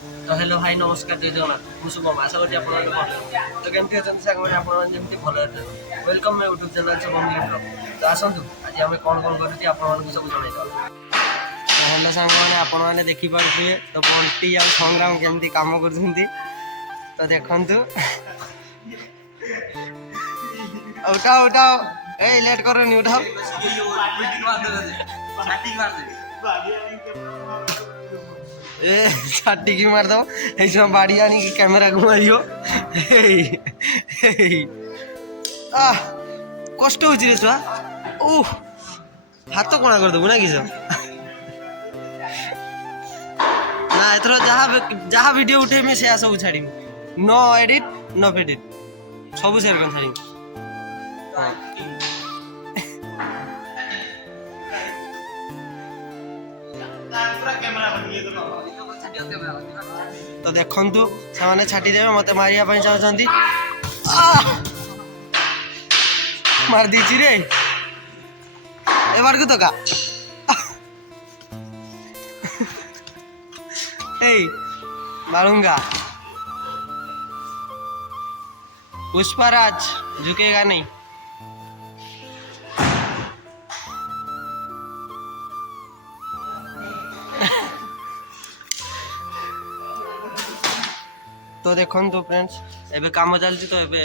तो हेलो भाई नमस्कार जय जगन्नाथ मु शुभम आशा करी आप तो केमती अच्छा सारे आपमती भल वेलकम मैं यूट्यूब चैनल शुभम ब्लॉग तो आसतु आज आम कौन कौन कर सब जनईदेवा हेलो सांग मैंने आपने देखिपे तो बंटी आ संग्राम केमती कम कर तो देखु उठाओ उठाओ ए लेट करोनी उठाओ ए छाटी की मार दो ऐसा बाड़ी आनी की कैमरा घुमाइयो कष्ट हो रे छुआ ओह हाथ कोना कर दबु ना किस ना एथरो जहाँ वीडियो उठे में से सब छाड़ी नो एडिट नो फेडिट सब शेयर कर छाड़ी तो देखु से छाटी देवे मत मारिया चाहती मार दीची रे एबार को तो का मारूंगा पुष्पराज झुकेगा नहीं तो देखो तो फ्रेंड्स एबे काम चलती तो एबे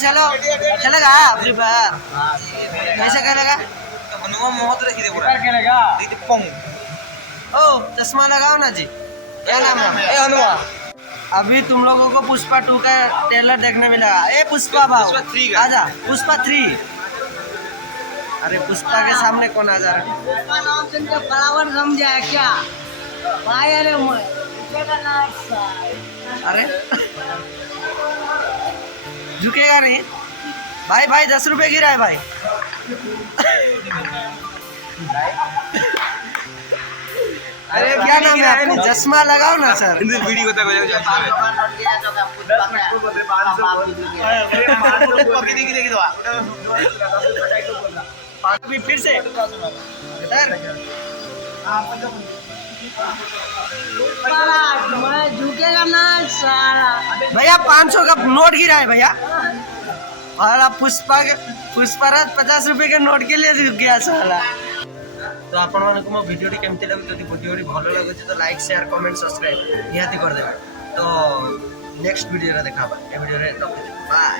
चलो चलेगा फ्री फायर कैसे खेलेगा ओ चश्मा लगाओ ना जी क्या नाम है अभी तुम लोगों को पुष्पा 2 का ट्रेलर देखने मिला ए पुष्पा भाव आजा पुष्पा 3 अरे पुष्पा के सामने कौन आ जा रहा नाम सुनकर बराबर समझा है क्या भाई अरे झुकेगा नहीं भाई भाई 10 रुपए गिरा है भाई अरे क्या नाम है आपका चश्मा लगाओ ना सर वीडियो फिर से झुकेगा ना सारा भैया 500 का नोट गिरा है भैया और आप पुष्पराज 50 रुपए के नोट के लिए झुक गया साला तो आपण मानको मो वीडियो केमती लागु जदि वीडियो भलो लागु तो लाइक शेयर कमेंट सब्सक्राइब निहाती कर देबा तो नेक्स्ट वीडियो रे देखाबा ए वीडियो रे बाय।